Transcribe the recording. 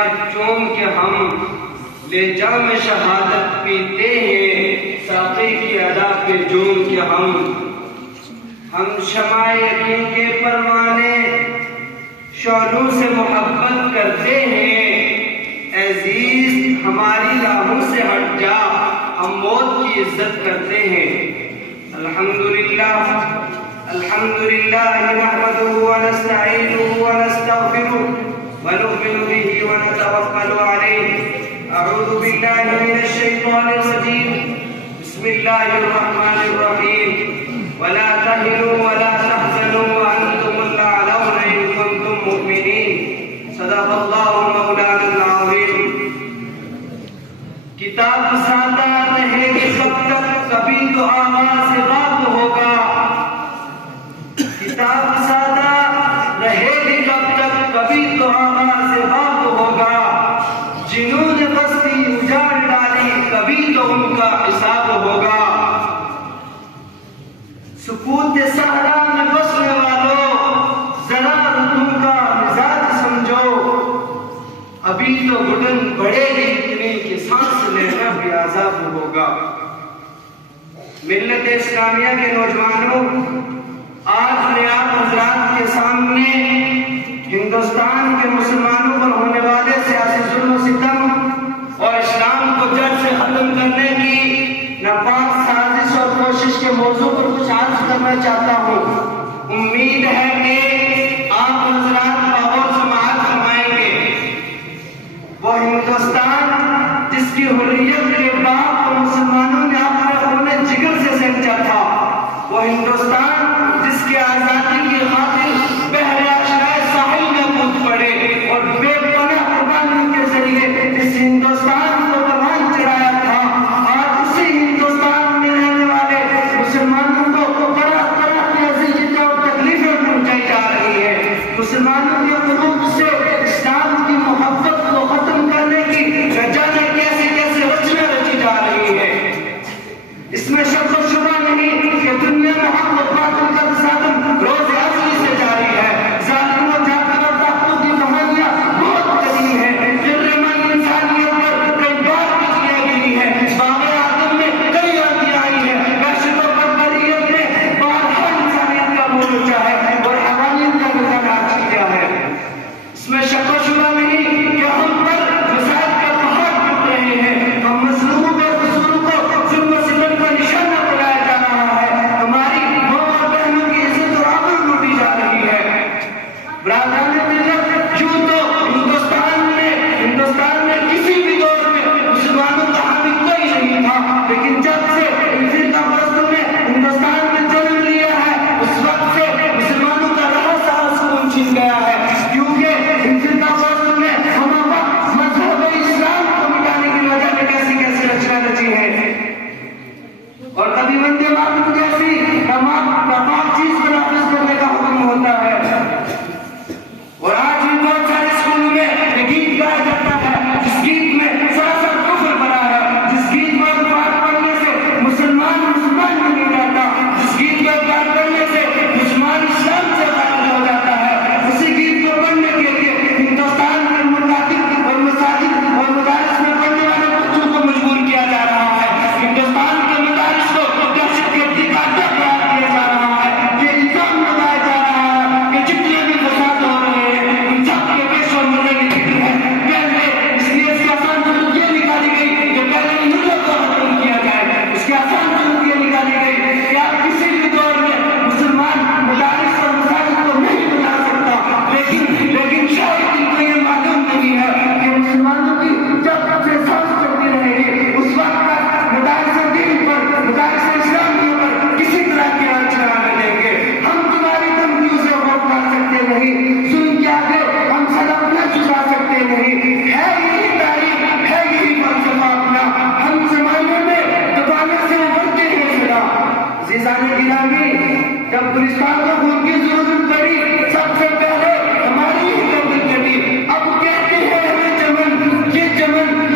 لب چوم کے ہم لے جام شہادت پیتے ہیں، ساقی کی ادا کے جوم کے ہم شمع یقین کے پروانے شعلوں سے محبت کرتے ہیں۔ اے عزیز ہماری راہوں سے ہٹ جا، ہم موت کی عزت کرتے ہیں۔ الحمدللہ نحمده ونستعینه ونستغفره ونؤمن به ونتوکل علیہ۔ اعوذ باللہ من الشیطان الرجیم، بسم اللہ الرحمن الرحیم۔ ولا تهنوا ولا تحزنوا وانتم الاعلون ان كنتم مؤمنین۔ صدق اللہ مولانا العظیم۔ کتاب سادہ رہے گی کب تک، کبھی تو آغاز وقت ہوگا۔ کتاب سادہ رہے گی کب تک، کبھی تو آغاز وقت ہوگا۔ جنہوں نے بستی اجاڑ ڈالی، کبھی تو ان کا حساب ہوگا۔ سکوت صحرا میں بسنے والوں، ذرا تم کا مزاج سمجھو۔ ابھی تو گھٹن بڑھے گی اتنی کہ سانس لینا بھی عذاب ہوگا۔ ملت اسلامیہ کے نوجوانوں، آج میں آپ حضرات کے سامنے ہندوستان کے مسلمانوں پر ہونے والے سیاسی ظلم و ستم اور اسلام کو جڑ سے ختم کرنے کی ناپاک سازش اور کوشش کے موضوع پر کچھ عرض کرنا چاہتا ہوں۔ امید ہے کہ آپ حضرات غور سماعت فرمائیں گے۔ وہ ہندوستان جس کی حریت کے باپ کو مسلمانوں نے اپنے خون جگر سے سینچا تھا، وہ ہندوستان جس کی آزادی کی خاطر بحر اشرائے ساحل میں کود پڑے اور بے پناہ قربانی کے ذریعے اس ہندوستان کو پروان چڑھایا تھا، اور اسی ہندوستان میں رہنے والے مسلمانوں کو طرح طرح کی اذیتیں اور تکلیفیں پہنچائی جا رہی ہے۔ مسلمانوں کے قلوب سے اسلام کی محبت کو ختم کرنے کی نہ جانے کیسے کیسے رچنا رچی جا رہی ہے۔ اس میں شک و شبہ نہیں کہ دنیا میں حق و باطل کا تصادم روز ازلی سے جاری ہے۔ ظالموں جاکر اور طاقتوں کی کہانیاں بہت قدیم ہیں۔ جرمہ انسانیت پر کئی بار بھی کیا گئی ہے۔ باغ آدم میں کئی آندھی آئی ہے۔ وحشت و بربریت نے بارہا انسانیت کا منہ لوچا ہے اور حیوانیت کا نظام کیا ہے۔ اس میں شک و شبہ نہیں کہ ہم پر مسائل کا پہاڑ ٹوٹ رہے ہیں۔ ہم مظلوموں اور قصوروں کو ظلم و ستم کا نشانہ بنایا جا رہا ہے۔ ہماری ماں اور بہنوں کی عزت اور آبرو لوٹی جا رہی ہے۔ برادران ملت، یوں تو ہندوستان میں کسی بھی دور میں مسلمانوں کا حامی کوئی نہیں تھا، لیکن جب سے انفرادہ پرستوں نے ہندوستان میں جنم لیا ہے، اس وقت سے مسلمانوں کا رہا سہا سکون چھن گیا ہے، کیونکہ انفرادہ پرستوں نے ہم وقت مذہب اسلام کو مٹانے کی وجہ میں کیسی کیسی رچنا رچی ہے، اور کبھی وندے ماترم جیسی تمام چیز پر نافذ کرنے کا حکم ہوتا ہے۔ اور آج بھی بہت سارے اسکولوں میں ایک گیت گایا جاتا ہے جس گیت میں سراسر کفر بھرا ہے، جس گیت میں الفاظ پڑھنے سے مسلمان نہیں رہتا، جس گیت میں پیار کرنے سے مسلمان اسلام سے غائب ہو جاتا ہے۔ اسی گیت کو پڑھنے کے لیے ہندوستان میں مکاتب اور مساجد اور مدارس میں پڑھنے والے بچوں کو مجبور کیا جا رہا ہے۔ ہندوستان کے مدارس کو دہشت گردی کا اڈہ قرار دیا جا رہا ہے۔ یہ الزام لگایا جا رہا ہے کہ جتنے بھی فساد ہو رہے ہیں ان سب کے پیش اور مدد کی فکر ہے۔ پہلے اس لیے اس کی آسان ضرورت یہ نکالی گئی کہ پہلے ہندوؤں کو ختم کیا جائے۔ اس کی آسان ضرورت یہ نکالی گئی کہ آپ کسی بھی دور میں مسلمان مدارس اور مساجد کو نہیں بنا سکتا، لیکن شاید ان کو یہ معلوم نہیں ہے کہ مسلمانوں کی جب تک سے سانس چلتی رہے گی اس وقت تک مدارس دین پر، مدارس اسلامیہ پر کسی طرح کی آنچ نہ آنے دیں گے۔ ہم تمہاری دھمکیوں سے خوف کر سکتے نہیں، ظلم کے آگے ہم سر اپنا جھکا سکتے نہیں۔ ہے یہی تاریخ، ہے یہی فلسفہ اپنا، ہم زمانے میں دبانے سے ابھرتے ہیں سنا۔ عزیزان گرامی، جب گلستان کو خون کی ضرورت پڑی سب سے پہلے ہماری ہی گردن کٹی۔ اب کہتے ہیں ہمیں چمن، یہ چمن